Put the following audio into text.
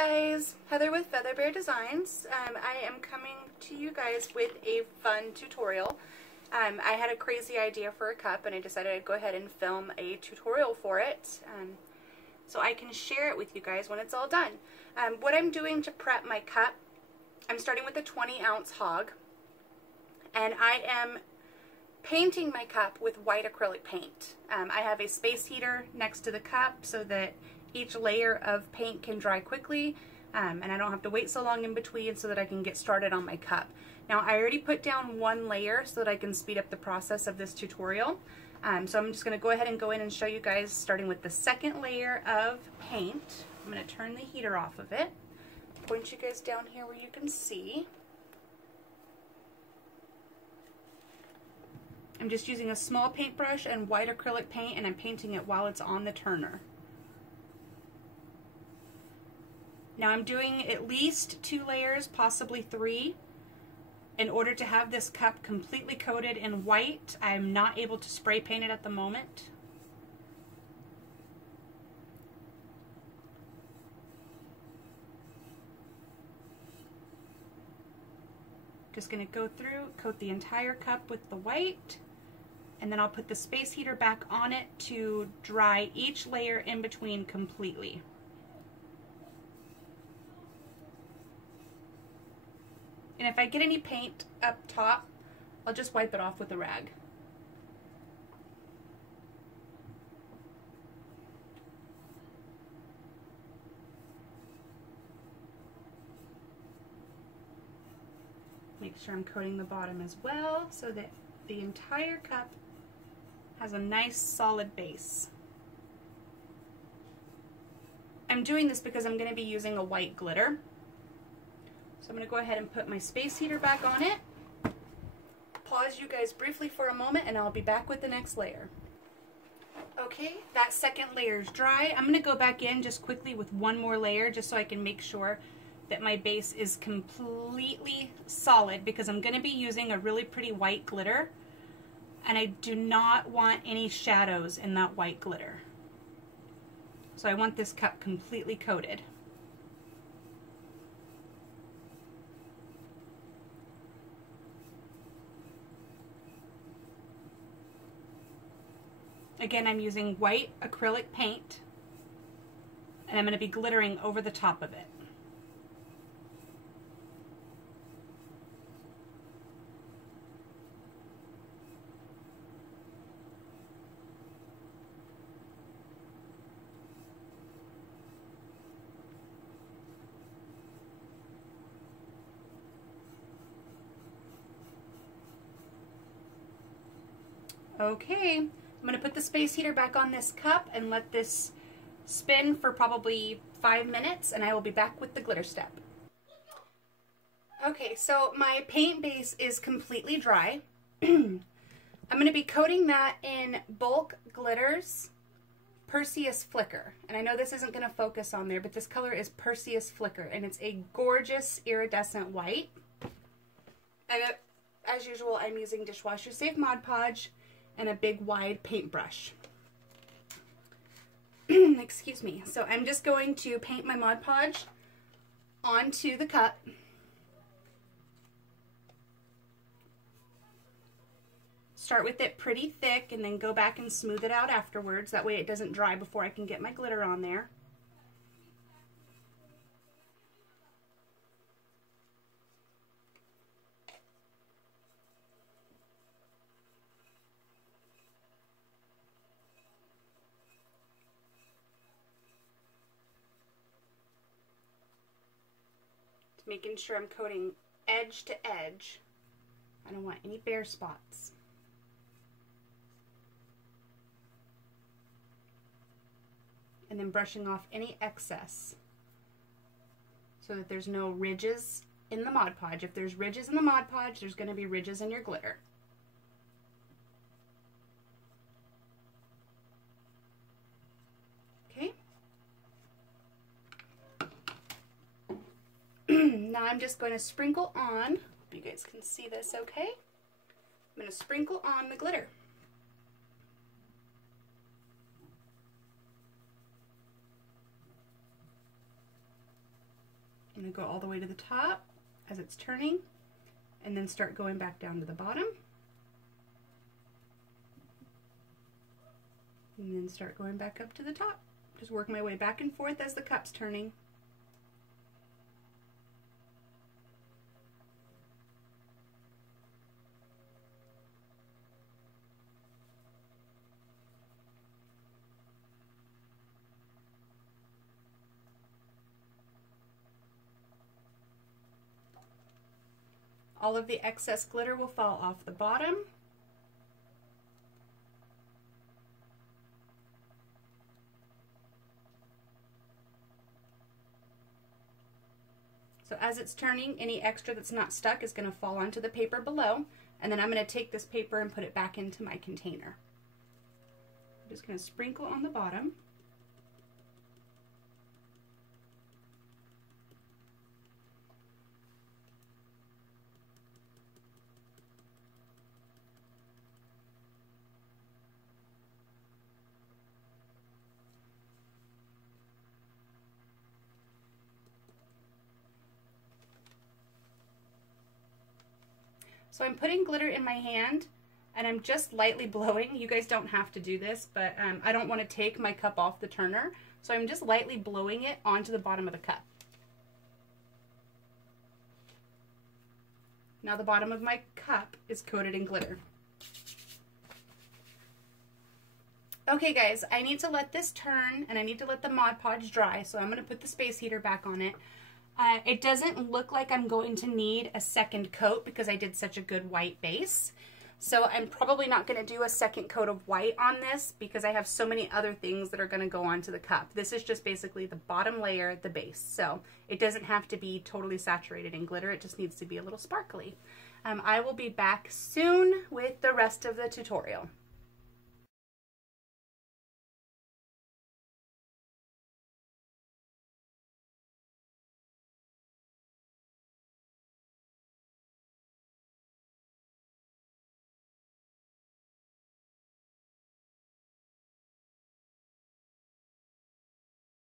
guys, Heather with FeatherBear Designs. I am coming to you guys with a fun tutorial. I had a crazy idea for a cup and I decided I'd go ahead and film a tutorial for it so I can share it with you guys when it's all done. What I'm doing to prep my cup, I'm starting with a 20-ounce hog and I am painting my cup with white acrylic paint. I have a space heater next to the cup so that each layer of paint can dry quickly and I don't have to wait so long in between so that I can get started on my cup. Now I already put down one layer so that I can speed up the process of this tutorial. So I'm just going to go ahead and go in and show you guys starting with the second layer of paint. I'm going to turn the heater off of it. Point you guys down here where you can see. I'm just using a small paintbrush and white acrylic paint and I'm painting it while it's on the turner. Now I'm doing at least 2 layers, possibly 3, in order to have this cup completely coated in white. I'm not able to spray paint it at the moment. Just going to go through, coat the entire cup with the white, and then I'll put the space heater back on it to dry each layer in between completely. And if I get any paint up top, I'll just wipe it off with a rag. Make sure I'm coating the bottom as well so that the entire cup has a nice solid base. I'm doing this because I'm going to be using a white glitter. So I'm going to go ahead and put my space heater back on it. Pause you guys briefly for a moment and I'll be back with the next layer. Okay, that second layer is dry. I'm going to go back in just quickly with one more layer just so I can make sure that my base is completely solid because I'm going to be using a really pretty white glitter and I do not want any shadows in that white glitter. So I want this cup completely coated. Again, I'm using white acrylic paint and I'm going to be glittering over the top of it. Okay, I'm going to put the space heater back on this cup and let this spin for probably 5 minutes and I will be back with the glitter step. Okay, so my paint base is completely dry. I'm going to be coating that in Bulk Glitters Perseus Flicker. And I know this isn't going to focus on there, but this color is Perseus Flicker and it's a gorgeous iridescent white. And as usual, I'm using dishwasher safe Mod Podge and a big wide paintbrush. Excuse me. So I'm just going to paint my Mod Podge onto the cup. Start with it pretty thick and then go back and smooth it out afterwards. That way it doesn't dry before I can get my glitter on there. Making sure I'm coating edge to edge. I don't want any bare spots. And then brushing off any excess so that there's no ridges in the Mod Podge. If there's ridges in the Mod Podge, there's going to be ridges in your glitter. Okay. Now I'm just going to sprinkle on, hope you guys can see this okay. I'm going to sprinkle on the glitter. going to go all the way to the top as it's turning, and then start going back down to the bottom. And then start going back up to the top. Just work my way back and forth as the cup's turning. All of the excess glitter will fall off the bottom. So as it's turning, any extra that's not stuck is going to fall onto the paper below, and then I'm going to take this paper and put it back into my container. I'm just going to sprinkle on the bottom. So I'm putting glitter in my hand and I'm just lightly blowing. You guys don't have to do this, but I don't want to take my cup off the turner. So I'm just lightly blowing it onto the bottom of the cup. Now the bottom of my cup is coated in glitter. Okay guys, I need to let this turn and I need to let the Mod Podge dry, so I'm going to put the space heater back on it. It doesn't look like I'm going to need a second coat because I did such a good white base. So I'm probably not going to do a second coat of white on this because I have so many other things that are going to go onto the cup. This is just basically the bottom layer, the base. So it doesn't have to be totally saturated in glitter. It just needs to be a little sparkly. I will be back soon with the rest of the tutorial.